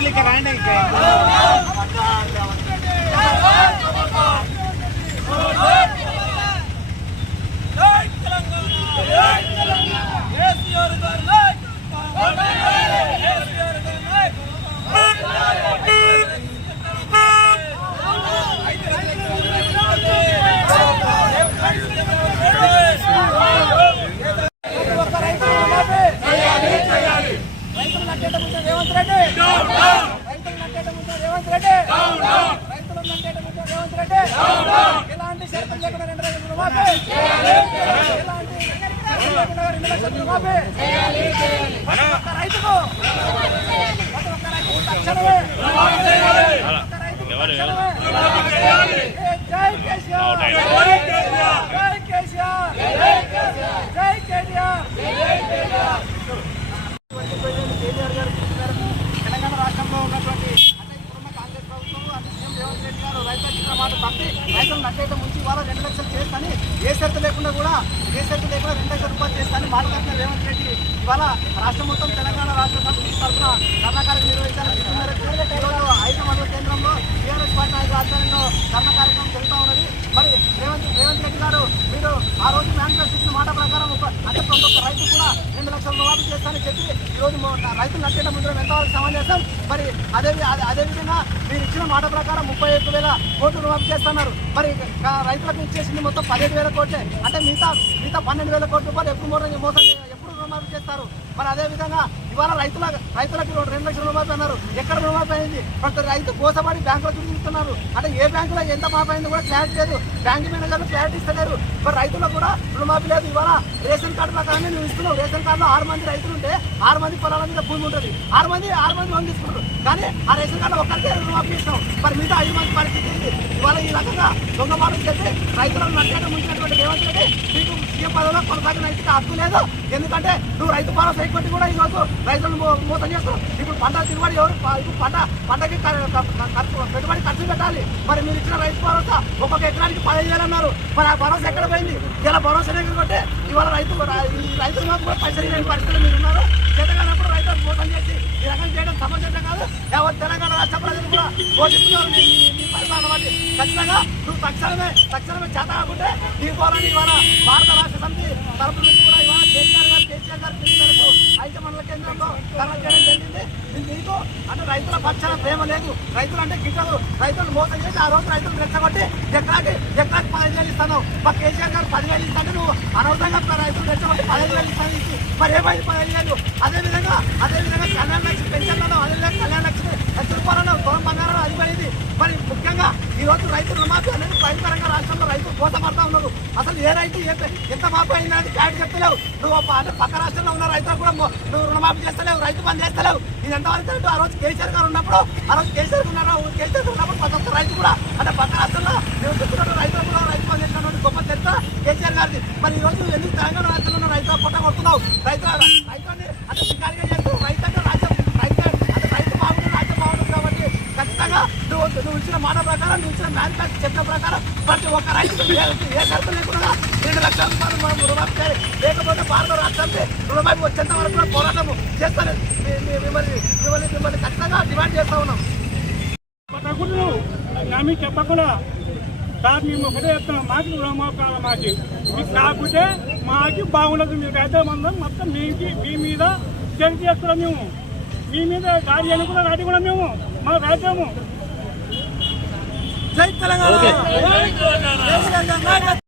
వాళ్ళు ఇక్కడ రాండి ఇక్కడ ఎలాంటి షరతులు లేకుండా రెండు లక్షల ఎలాంటి రెండు లక్షల రుణమాఫీ రైతుకు జై కేసీఆర్ జై కేసీఆర్ జై కేసీఆర్ కేటీఆర్ గారి పిలుపు మేరకు తెలంగాణ రాష్ట్రంలో ఉన్నటువంటి అంటే ఇప్పుడున్న కాంగ్రెస్ ప్రభుత్వం అంటే సీఎం రేవంత్ రెడ్డి గారు రైతు చిత్ర మాట పంపి రైతులు ద్వారా రెండు లక్షలు చేస్తాని. ఏ షరతు లేకుండా కూడా ఏ షరతు లేకుండా రెండు లక్షల రూపాయలు చేస్తాని మాట్లాడుతున్న రేవంత్ రెడ్డి. ఇవాళ రాష్ట్రం మొత్తం తెలంగాణ రాష్ట్ర సమితి తరఫున ధర్నా నిర్వహించాలని ఈరోజు ఐదు మండల కేంద్రంలో టీఆర్ఎస్ పార్టీ నాయకుల ఆధ్వర్యంలో ధర్నా కార్యక్రమం జరుగుతూ ఉన్నది. మరి రేవంత్ రేవంత్ రెడ్డి గారు మీరు ఆ రోజు మేనిఫెస్టో ఇచ్చిన మాట ప్రకారం ఒక అంటే ప్రతి ఒక్క రైతు కూడా రెండు లక్షల రుణమాఫీ చేస్తానని చెప్పి ఈ రోజు రైతులు నచ్చేట ముందు ఎంత వరకు సమాన్ చేస్తాం మరి అదే అదే అదేవిధంగా మీరు ఇచ్చిన మాట ప్రకారం ముప్పై ఒక్క వేల కోట్లు రుణమాఫీ చేస్తున్నారు. మరి రైతులకు ఇచ్చేసింది మొత్తం పదిహేడు వేల కోట్లే. అంటే మిగతా మిగతా పన్నెండు వేల కోట్ల రూపాయలు ఎప్పుడు మోసం ఎప్పుడు రుణమాఫీ చేస్తారు? మరి అదే విధంగా ఇవాళ రైతుల రైతులకు రెండు లక్షల రుణమాఫీ అన్నారు. ఎక్కడ రుణమాఫీ అయింది? ప్రతి రైతు కోసపడి బ్యాంకులో చూపిస్తున్నారు అంటే ఏ బ్యాంకులో ఎంత మాఫీ అయింది కూడా క్లారిటీ లేదు. బ్యాంక్ మేనేజర్లు క్లారిటీ ఇస్తలేరు. మరి రైతులకు కూడా రుణమాఫీ లేదు. ఇవాళ రేషన్ కార్డు ప్రకారమే నువ్వు ఇస్తున్నావు రేషన్ కార్డులో ఆరు మంది రైతులు ఉంటే ఆరు మంది పొలాల మీద భూమి ఉంటుంది. ఆరు మంది ఆరు మంది లోన్ తీసుకుంటారు. కానీ ఆ రేషన్ కార్డు ఒక్కరికే రుణమాఫీ ఇస్తాం మరి మిగతా ఐదు మంది పరిస్థితి ఇవాళ ఈ రకంగా దొంగ మాటలు చెప్పి రైతులను నట్టేట ముంచినటువంటి రేవంత్ రెడ్డి మీకు సీఎం పదవిలో కొనసాగిన రైతుకి హక్కు లేదు. ఎందుకంటే నువ్వు రైతు భరోసా ఎక్కువ కూడా ఈరోజు రైతులు మోసం చేస్తారు. ఇప్పుడు పంట దిగుబడి ఎవరు? ఇప్పుడు పంట పంటకి పెట్టుబడి ఖర్చు పెట్టాలి. మరి మీరు ఇచ్చిన రైతు భరోసా ఒక్కొక్క ఎకరానికి పదిహేను వేలు అన్నారు. మరి ఆ భరోసా ఎక్కడ పోయింది? ఇలా భరోసా లేకపోతే ఇవాళ రైతు రైతులు మాకు కూడా పైసలు లేని పరిస్థితులు మీరు ఉన్నారు. చేతగానప్పుడు రైతులు మోసం చేసి ఈ రకం చేయడం సమంజసం కాదు. యావత్ తెలంగాణ రాష్ట్ర ప్రజలు కూడా పోషిస్తున్నారు. పరిపాలన బట్టి. ఖచ్చితంగా నువ్వు తక్షణమే తక్షణమే చేత కాకుంటే ఈ పోరాని ఇవాళ భారత రాష్ట్ర సమితి తరపు నుంచి కూడా ఇవాళ కేసీఆర్ గారు పిలుపు మేరకు ఐదు మండల కేంద్రంలో ధర్నా చేయడం జరిగింది ఇది నీకు అంటే రైతుల పక్షాన ప్రేమ లేదు రైతులు అంటే గిట్టలు. రైతులు మోసం చేసి ఆ రోజు రైతులు రెచ్చగొట్టి ఎకరాకి ఎకరాకి పదివేలు ఇస్తాను మా కేసీఆర్ గారు పదివేలు ఇస్తాను నువ్వు అనవసరంగా రైతులు రెచ్చగొట్టి పదిహేను వేలు ఇస్తాను మరి ఏమైంది పదిహేను వేలు అదేవిధంగా అదేవిధంగా కళ్యాణ లక్ష్మి పెన్షన్లను అదేవిధంగా కళ్యాణ లక్ష్మి లక్ష రూపాయలను పొలం బంగారం అది మరి ముఖ్యంగా ఈ రోజు రైతు రుణమాఫీ అనేది భయంకరంగా రాష్ట్రంలో రైతులు కోసపడతా ఉన్నారు. అసలు ఏ రైతు ఎంత మాఫీ అయింది అనేది క్లారిటీ చెప్తలేవు. నువ్వు అంటే పక్క రాష్ట్రంలో ఉన్న రైతులు కూడా నువ్వు రుణమాఫీ చేస్తలేవు రైతు బంద్ చేస్తలేవు. ఇది ఎంతవరకు కరెక్ట్? ఆ రోజు కేసీఆర్ గారు ఉన్నప్పుడు ఆ రోజు కేసీఆర్ ఉన్నారు? కేసీఆర్ ఉన్నప్పుడు ప్రతి ఒక్క రైతు కూడా అంటే పక్క రాష్ట్రంలో నేను చెప్తున్నట్టు రైతులు కూడా రైతు బంద్ చేసినటువంటి గొప్ప చరిత్ర కేసీఆర్ గారిది. మరి ఈ రోజు ఎందుకు తెలంగాణ రాష్ట్రంలో ఉన్న రైతుల పొట్ట కొడుతున్నావు? రైతు రైతుని అంటే శికారిగా రైతు అంటే ఖచ్చితంగా నువ్వు ఇచ్చిన మాట ప్రకారం నువ్వు ఇచ్చిన మేనిఫెస్టో చెప్పిన ప్రకారం ప్రతి ఒక్క రైతు ఏ ఏ షరతు లేకుండా రెండు లక్షల రూపాయలు మనం రుణమాఫీ చేయాలి. లేకపోతే భారత రాష్ట్రానికి రుణమాఫీ వచ్చేంత వరకు పోరాటం చేస్తాను మిమ్మల్ని మిమ్మల్ని మిమ్మల్ని ఖచ్చితంగా డిమాండ్ చేస్తా ఉన్నాం. పట్టకుండా నమ్మి చెప్పకుండా సార్ మేము ఒకటే చెప్తున్నాం మాకు రుణమాఫీ కావాలి మాకు. మీకు కాకపోతే మాకి బాగుండదు మీరు రైతు మందం మొత్తం మీకు మీ మీద చర్య చేస్తున్నాం మేము. మీ మీద గాడి అనుకున్న గాడి కూడా మేము మా రైతాము జై తెలంగాణ.